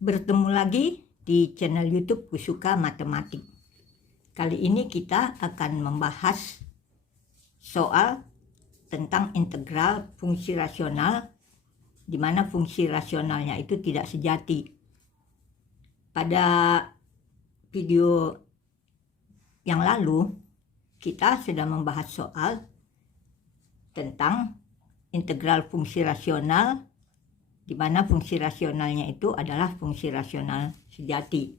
Bertemu lagi di channel YouTube Kusuka Matematik. Kali ini kita akan membahas soal tentang integral fungsi rasional, di mana fungsi rasionalnya itu tidak sejati. Pada video yang lalu, kita sudah membahas soal tentang integral fungsi rasional, di mana fungsi rasionalnya itu adalah fungsi rasional sejati.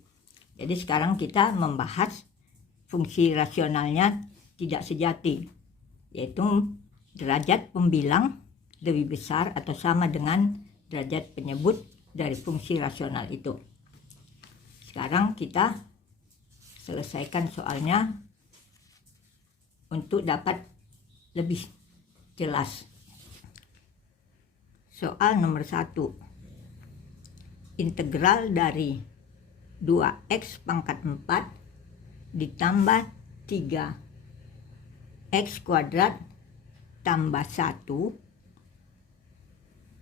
Jadi sekarang kita membahas fungsi rasionalnya tidak sejati, yaitu derajat pembilang lebih besar atau sama dengan derajat penyebut dari fungsi rasional itu. Sekarang kita selesaikan soalnya untuk dapat lebih jelas. Soal nomor 1. Integral dari 2x pangkat 4 ditambah 3x kuadrat tambah 1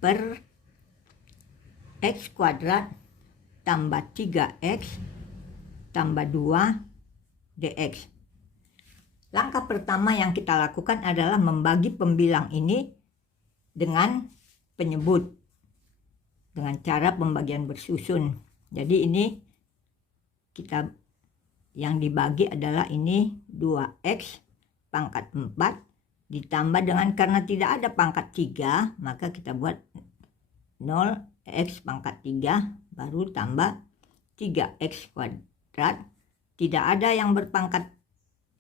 per x kuadrat tambah 3x tambah 2 dx. Langkah pertama yang kita lakukan adalah membagi pembilang ini dengan penyebut dengan cara pembagian bersusun. Jadi ini kita yang dibagi adalah ini 2x pangkat 4 ditambah dengan, karena tidak ada pangkat 3 maka kita buat 0x pangkat 3 baru tambah 3x kuadrat. Tidak ada yang berpangkat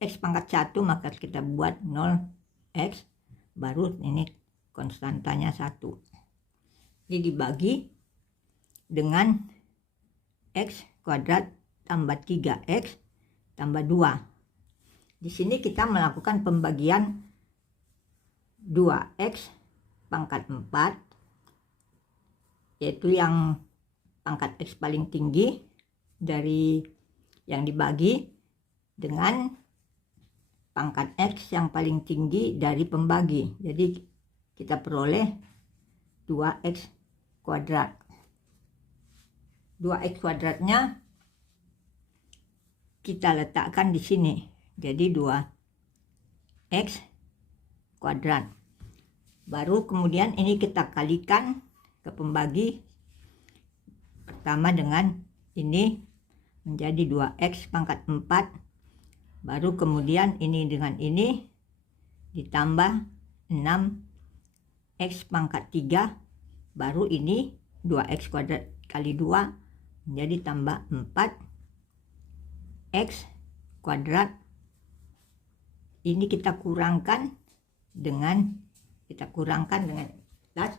x pangkat 1 maka kita buat 0x baru ini konstantanya 1. Jadi dibagi dengan x kuadrat tambah 3x tambah 2. Di sini kita melakukan pembagian 2x pangkat 4, yaitu yang pangkat x paling tinggi dari yang dibagi, dengan pangkat x yang paling tinggi dari pembagi. Jadi kita peroleh 2x kuadrat. 2x kuadratnya kita letakkan di sini. Jadi 2x kuadrat. Baru kemudian ini kita kalikan ke pembagi pertama dengan ini menjadi 2x pangkat 4. Baru kemudian ini dengan ini ditambah 6x pangkat 3. Baru ini 2x kuadrat kali 2 menjadi tambah 4x kuadrat. Ini kita kurangkan dengan plus,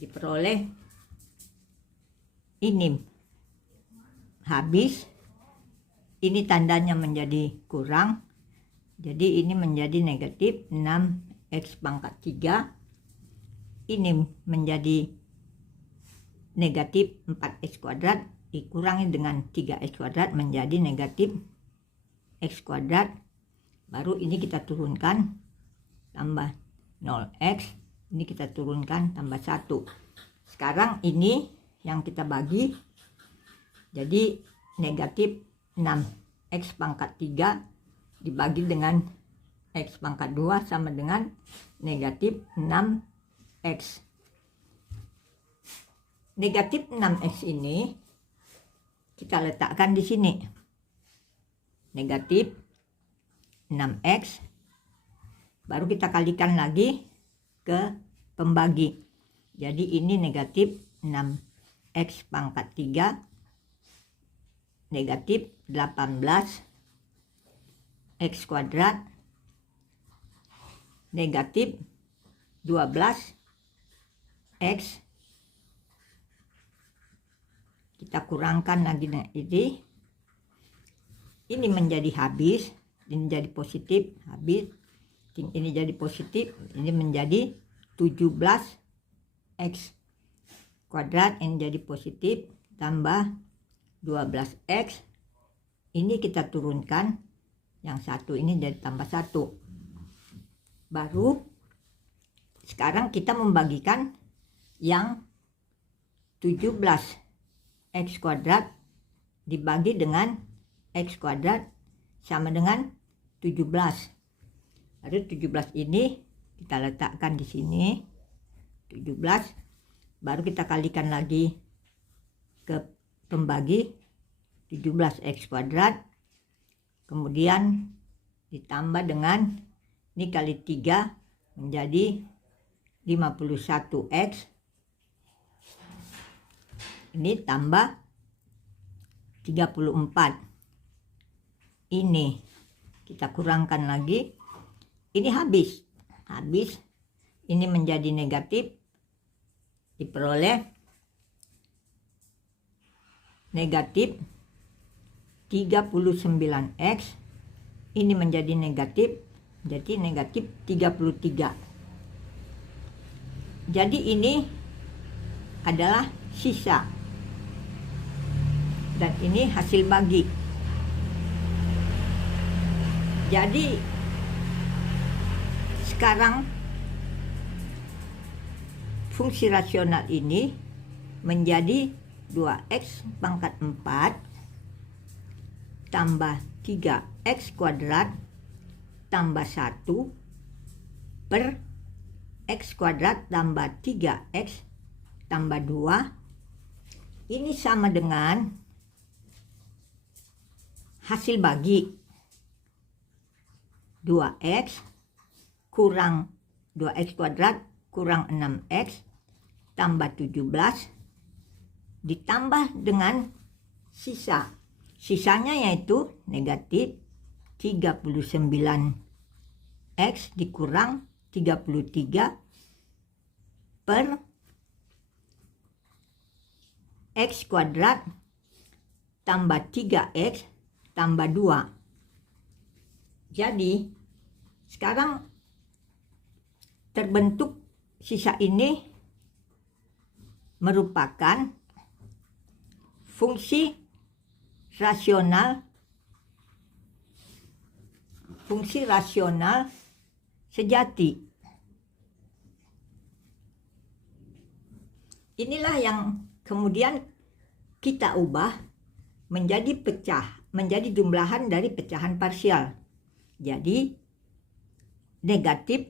diperoleh ini habis. Ini tandanya menjadi kurang, jadi ini menjadi negatif 6x pangkat 3. Ini menjadi negatif 4x kuadrat dikurangi dengan 3x kuadrat menjadi negatif x kuadrat. Baru ini kita turunkan tambah 0x, ini kita turunkan tambah 1. Sekarang ini yang kita bagi, jadi negatif 6x pangkat 3 dibagi dengan x pangkat 2 sama dengan negatif 6x. Negatif 6x ini kita letakkan di sini. Negatif 6x. Baru kita kalikan lagi ke pembagi. Jadi ini negatif 6x pangkat 3 negatif 18x kuadrat negatif 12x. Kita kurangkan lagi ini menjadi habis, ini jadi positif, habis, ini jadi positif, ini menjadi 17x kuadrat, ini jadi positif, tambah 12x, ini kita turunkan, yang satu ini jadi tambah 1. Baru sekarang kita membagikan yang 17 X kuadrat dibagi dengan X kuadrat sama dengan 17. Lalu 17 ini kita letakkan di sini. 17 baru kita kalikan lagi ke pembagi 17x kuadrat, kemudian ditambah dengan ini kali 3 menjadi 51x, ini tambah 34, ini kita kurangkan lagi, ini habis, ini menjadi negatif, diperoleh negatif 39x, ini menjadi negatif, jadi negatif 33. Jadi ini adalah sisa dan ini hasil bagi. Jadi sekarang fungsi rasional ini menjadi 2x pangkat 4 tambah 3x kuadrat tambah 1 per x kuadrat tambah 3x tambah 2. Ini sama dengan hasil bagi 2x kurang 2x kuadrat kurang 6x tambah 17 ditambah dengan sisanya yaitu negatif 39x dikurang 33 per x kuadrat tambah 3x tambah 2. Jadi sekarang terbentuk sisa ini merupakan fungsi rasional sejati. Inilah yang kemudian kita ubah menjadi jumlahan dari pecahan parsial. Jadi negatif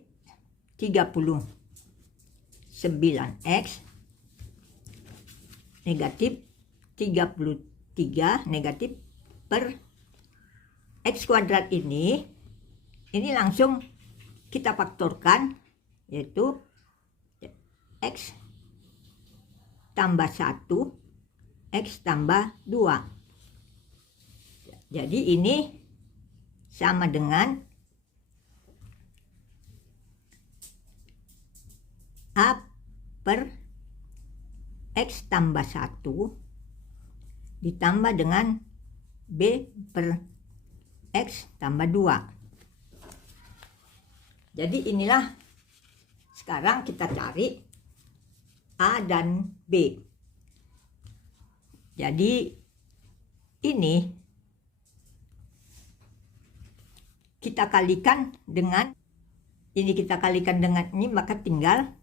39x negatif 33 negatif per x kuadrat ini langsung kita faktorkan, yaitu x tambah 1 x tambah 2. Jadi ini sama dengan A per x tambah 1 ditambah dengan B per x tambah 2. Jadi inilah sekarang kita cari A dan B. Jadi ini kita kalikan dengan ini, maka tinggal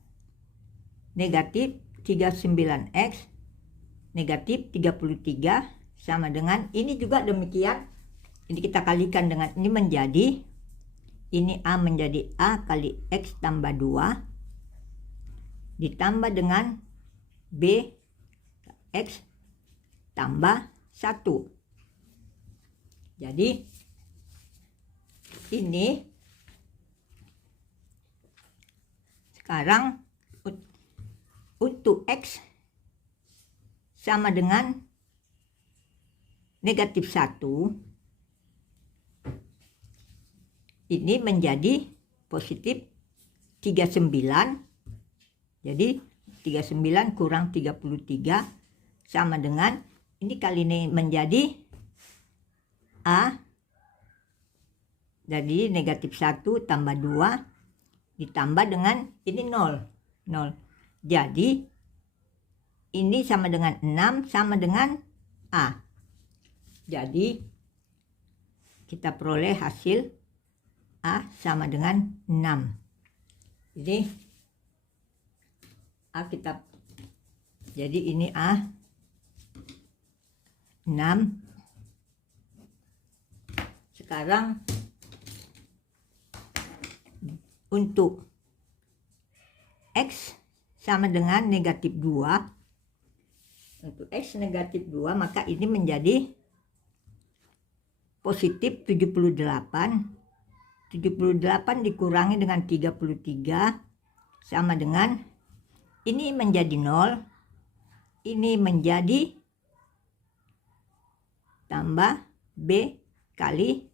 negatif 39x negatif 33 sama dengan ini juga demikian. Ini kita kalikan dengan ini menjadi ini A menjadi A kali X tambah 2 ditambah dengan B X tambah 1. Jadi ini sekarang untuk X sama dengan negatif 1, ini menjadi positif 39. Jadi 39 kurang 33 sama dengan ini kali ini menjadi A, jadi negatif 1 tambah 2 ditambah dengan ini 0. Jadi ini sama dengan 6 sama dengan A. Jadi kita peroleh hasil A sama dengan 6. Jadi A jadi ini A 6. Sekarang untuk X sama dengan negatif 2. Untuk X negatif 2, maka ini menjadi positif 78. 78 dikurangi dengan 33 sama dengan, ini menjadi 0, ini menjadi tambah B kali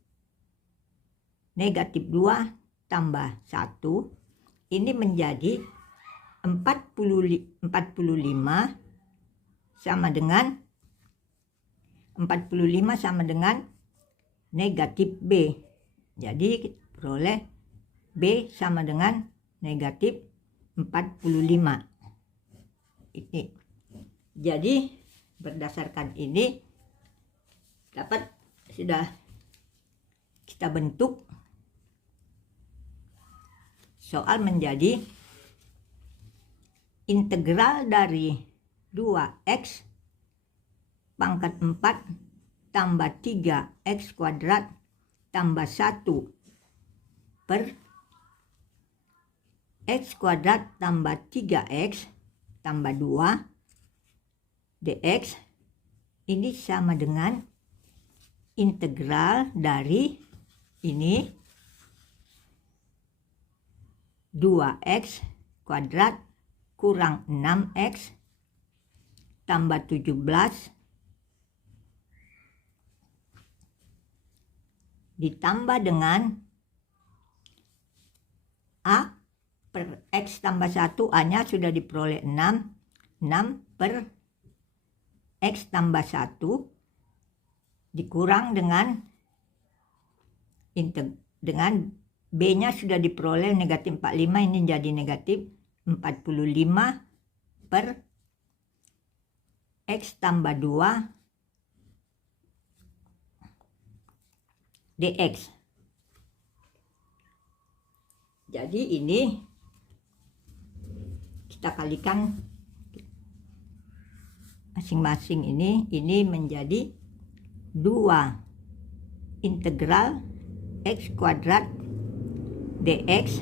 negatif 2 tambah 1. Ini menjadi 45 sama dengan negatif B. Jadi kita peroleh B sama dengan negatif 45. Ini. Jadi berdasarkan ini sudah kita bentuk soal menjadi integral dari 2x pangkat 4 tambah 3x kuadrat tambah 1 per x kuadrat tambah 3x tambah 2 dx ini sama dengan integral dari ini 2x kuadrat kurang 6x tambah 17 ditambah dengan A per X tambah 1, A-nya sudah diperoleh 6 per X tambah 1 dikurang dengan B-nya sudah diperoleh negatif 45, ini jadi negatif 45 per X tambah 2 dx. Jadi ini kita kalikan masing-masing ini menjadi 2 integral x kuadrat dx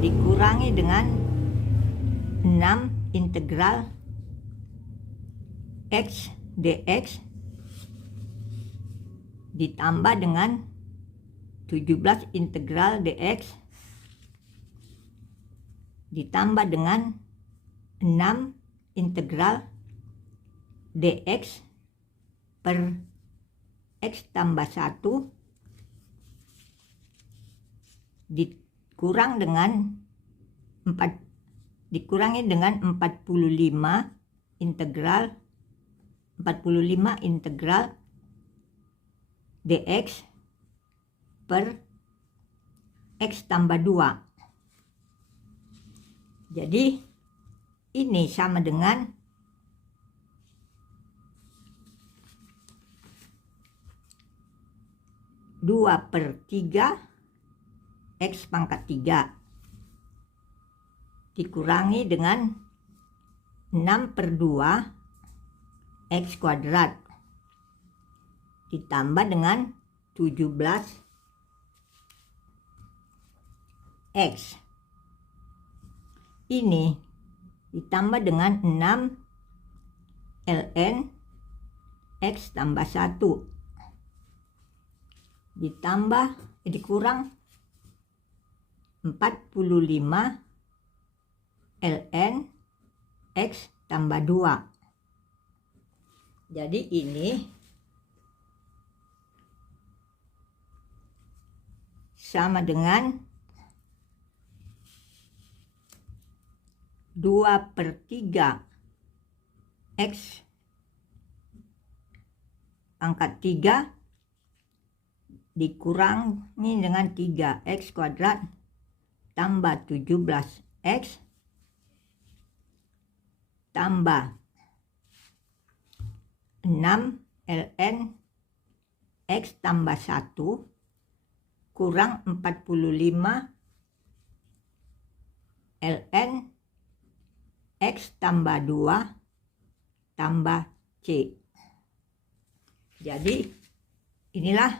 dikurangi dengan 6 integral x dx ditambah dengan 17 integral dx ditambah dengan 6 integral dx per x tambah 1 dikurangi dengan 45 integral dx per x tambah 2. Jadi ini sama dengan 2/3 x pangkat 3 dikurangi dengan 6/2 x kuadrat ditambah dengan 17x. Ini ditambah dengan 6 ln x tambah 1 dikurang 45 ln x tambah 2. Jadi ini sama dengan 2/3 x pangkat 3 dikurangi dengan 3x kuadrat tambah 17x tambah 6 ln x tambah 1 kurang 45 ln x tambah 2 tambah C. Jadi inilah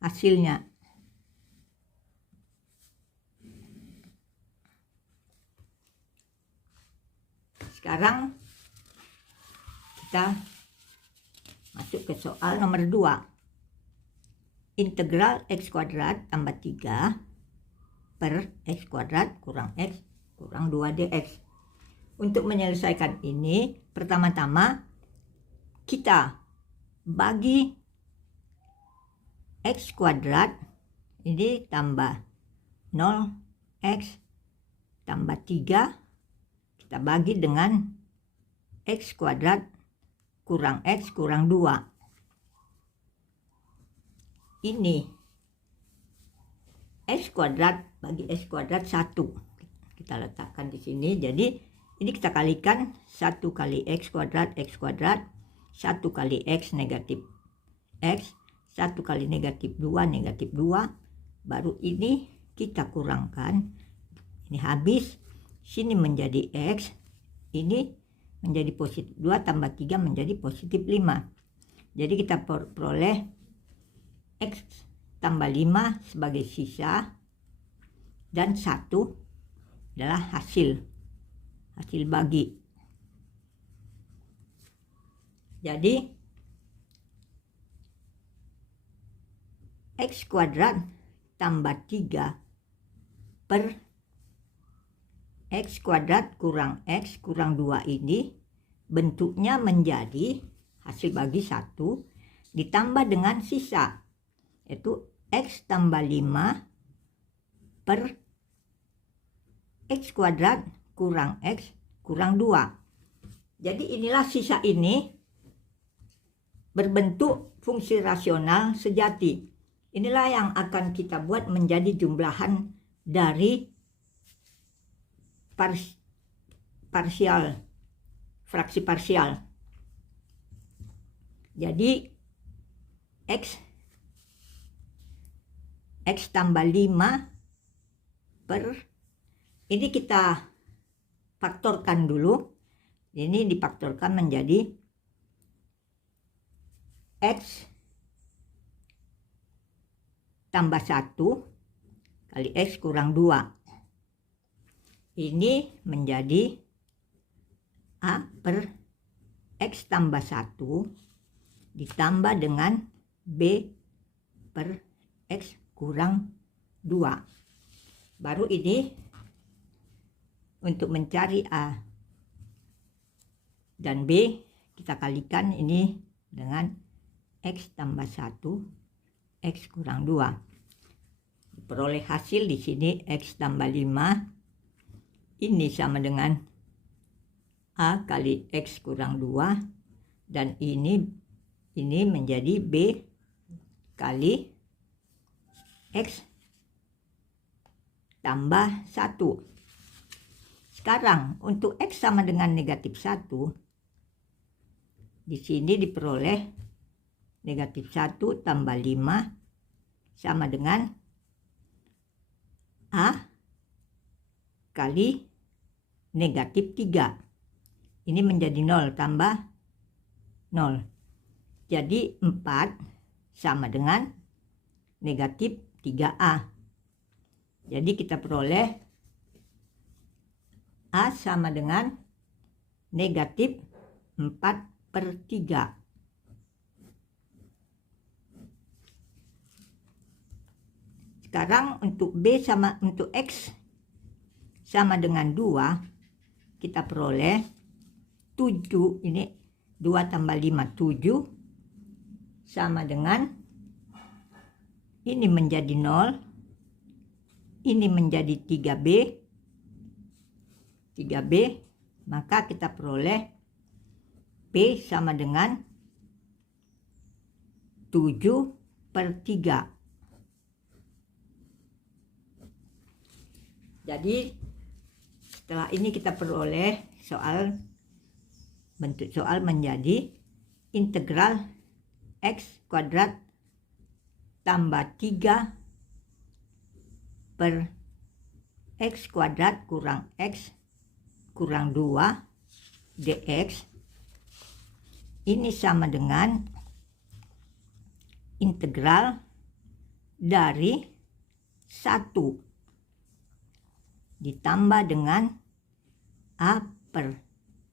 hasilnya. Sekarang kita masuk ke soal nomor 2. Integral x kuadrat tambah 3 per x kuadrat kurang x kurang 2 dx. Untuk menyelesaikan ini, pertama-tama kita bagi x kuadrat ini tambah 0x tambah 3 kita bagi dengan x kuadrat kurang x kurang 2. Ini x kuadrat bagi x kuadrat 1 kita letakkan di sini. Jadi ini kita kalikan 1 kali x kuadrat 1 kali x negatif x, 1 kali negatif 2, baru ini kita kurangkan, ini habis, sini menjadi x, ini menjadi positif 2 tambah 3 menjadi positif 5. Jadi kita peroleh x tambah 5 sebagai sisa dan 1 adalah hasil bagi. Jadi x kuadrat tambah 3 per x kuadrat kurang x kurang 2 ini bentuknya menjadi hasil bagi 1 ditambah dengan sisa, yaitu x tambah 5 per x kuadrat kurang x kurang 2. Jadi inilah sisa ini berbentuk fungsi rasional sejati. Inilah yang akan kita buat menjadi jumlahan dari fraksi parsial. Jadi x tambah 5 per, ini kita faktorkan dulu. Ini difaktorkan menjadi x tambah 1 kali x kurang 2. Ini menjadi a per x tambah 1 ditambah dengan b per x kurang 2. Baru ini untuk mencari a dan b kita kalikan ini dengan x tambah 1 x kurang 2. Peroleh hasil di sini x tambah 5 ini sama dengan a kali x kurang 2 dan ini menjadi b kali x tambah 1. Sekarang untuk x sama dengan negatif 1, di sini diperoleh negatif 1 tambah 5 sama dengan a kali negatif 3. Ini menjadi 0 tambah 0. Jadi 4 sama dengan negatif 3a. Jadi kita peroleh a sama dengan negatif 4/3. Sekarang untuk untuk x sama dengan 2, kita peroleh 7, ini 2 tambah 5, 7 sama dengan ini menjadi 0, ini menjadi 3b, maka kita peroleh P sama dengan 7/3. Jadi setelah ini kita peroleh bentuk soal menjadi integral x kuadrat tambah 3 per x kuadrat kurang x kurang 2 dx ini sama dengan integral dari 1 ditambah dengan A per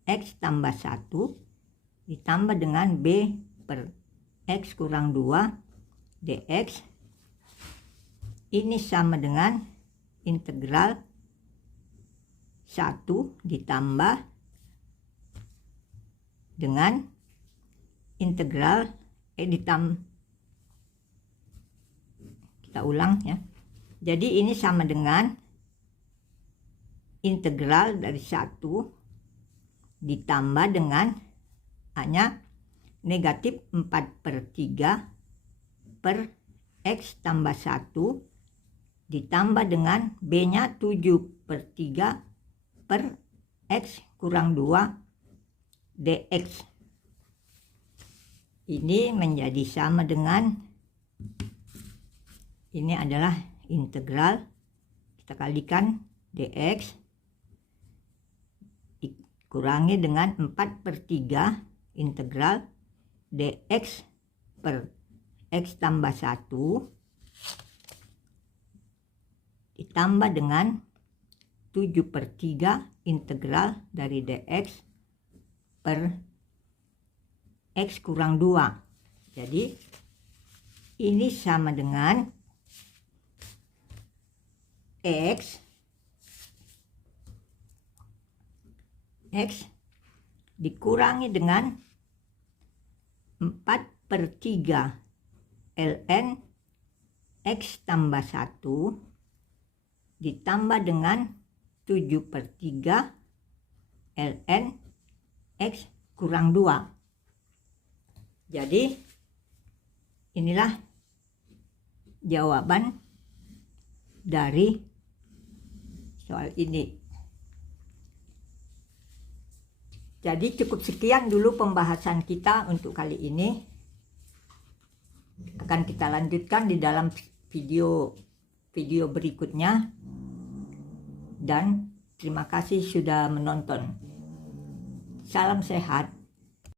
X tambah 1 ditambah dengan B per X kurang 2 dx. Ini sama dengan integral 1 ditambah dengan integral kita ulang ya. Jadi ini sama dengan integral dari 1 ditambah dengan A-nya negatif 4/3 per X tambah 1 ditambah dengan B-nya 7/3 per X kurang 2 dx. Ini menjadi sama dengan, ini adalah integral, kita kalikan dx dikurangi dengan 4/3 integral dx per X tambah 1 ditambah dengan 7/3 integral dari dx per X kurang 2. Jadi ini sama dengan X dikurangi dengan 4/3 ln X tambah 1 ditambah dengan 7/3 ln X kurang 2. Jadi inilah jawaban dari soal ini. Jadi cukup sekian dulu pembahasan kita untuk kali ini. Akan kita lanjutkan di dalam video berikutnya. Dan terima kasih sudah menonton. Salam sehat.